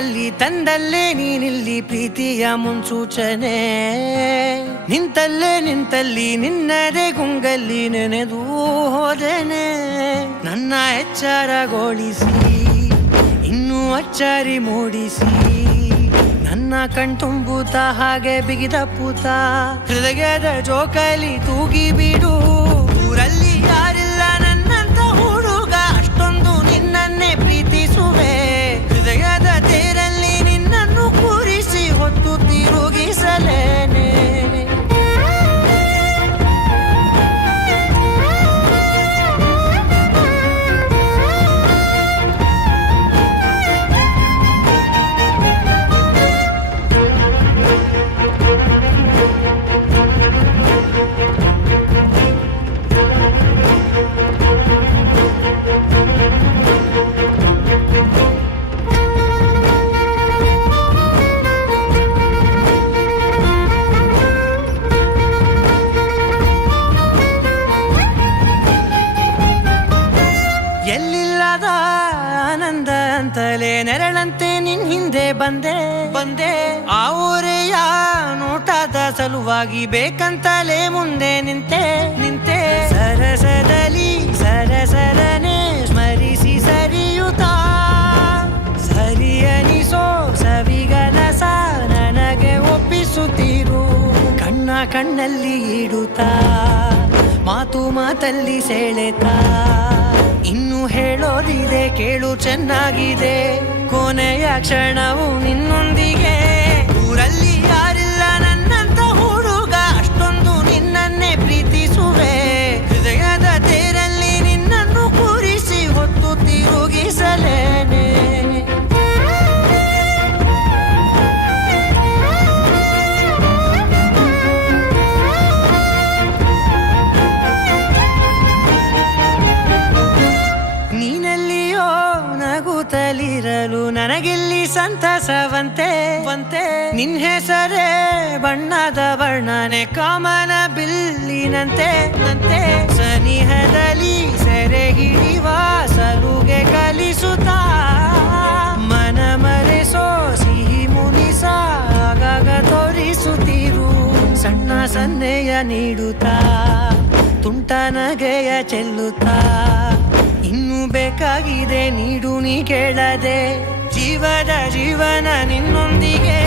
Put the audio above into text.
ಮನೆಯಲ್ಲಿ ತಂದಲ್ಲೇ ನೀನಿಲ್ಲಿ ಪ್ರೀತಿಯ ಮುನ್ಸೂಚನೆ ನಿಂತಲ್ಲಿ ನಿನ್ನದೇ ಗುಂಗಲ್ಲಿ ನೆನೆದು ಹೋದೆನೆ ನನ್ನ ಎಚ್ಚರಗೊಳಿಸಿ ಇನ್ನೂ ಅಚ್ಚರಿ ಮೂಡಿಸಿ ನನ್ನ ಕಣ್ತುಂಬುತ್ತ ಹಾಗೆ ಬಿಗಿದ ಪೂತ ಹೃದಯದ ಜೋಕಾಲಿ ತೂಗಿ ಬಿಡು ಊರಲ್ಲಿ ಯಾರಿಲ್ಲ ನನ್ನಂತ ಹುಡುಗ ಅಷ್ಟೊಂದು ನಿನ್ನನ್ನೇ ಪ್ರೀತಿಸುವೆ ಹೃದಯದ ತೇರಲ್ಲಿ ನಿನ್ನನ್ನು ಕೂರಿಸಿ ಹೊತ್ತು ತಿರುಗಿಸಲೇನೆ ಎಲ್ಲಿಲ್ಲದ ಆನಂದ ಅಂತಲೇ ನೆರಳಂತೆ ನಿನ್ ಹಿಂದೆ ಬಂದೆ ಆ ಊರೆಯ ನೋಟದ ಸಲುವಾಗಿ ಬೇಕಂತಲೇ ಮುಂದೆ ನಿಂತೆ ಸರಸದಲ್ಲಿ ಸರಸರನೆ ಸ್ಮರಿಸಿ ಸರಿಯುತ್ತಾ ಸರಿಯನಿಸೋ ಸವಿಗನಸ ನನಗೆ ಒಪ್ಪಿಸುತ್ತೀರು ಕಣ್ಣಲ್ಲಿ ಇಡುತ್ತಾ ಮಾತಲ್ಲಿ ಸೆಳೆತಾ ಇನ್ನು ಹೇಳೋದಿದೆ ಕೇಳು ಚೆನ್ನಾಗಿದೆ ಕೊನೆಯ ಕ್ಷಣವು ನಿನ್ನೊಂದಿಗೆ ಊರಲ್ಲಿ ಯಾರಿಲ್ಲ ನನ್ನಂತ ಹುಡುಗ ಅಷ್ಟೊಂದು ನಿನ್ನನ್ನೇ ಪ್ರೀತಿಸುವೆ ಹೃದಯದ ತೇರಲ್ಲಿ ನಿನ್ನನ್ನು ಕೂರಿಸಿ ಹೊತ್ತು ತಿರುಗಿಸಲೇನೆ ನಗುತ್ತಲಿರಲು ನನಗಿಲ್ಲಿ ಸಂತಸವಂತೆ ನಿನ್ ಹೆಸರೇ ಬಣ್ಣದ ವರ್ಣನೆ ಕಾಮನ ಬಿಲ್ಲಿನಂತೆ ಸನಿಹದಲ್ಲಿ ಸೆರೆ ಹಿಡಿಯುವ ಸಲುಗೆ ಕಲಿಸುತ್ತಾ ಮನ ಮರೆಸೋ ಸಿಹಿ ಮುನಿಸ ಆಗಾಗ ತೋರಿಸುತ್ತಿರು ಸಣ್ಣ ಸನ್ನೆಯ ನೀಡುತ್ತಾ ತುಂಟ ನಗೆಯ ಚೆಲ್ಲುತ್ತಾ ಇನ್ನು ಬೇಕಾಗಿದೆ ನೀಡು ನೀ ಕೇಳದೆ ಜೀವನ ನಿನ್ನೊಂದಿಗೆ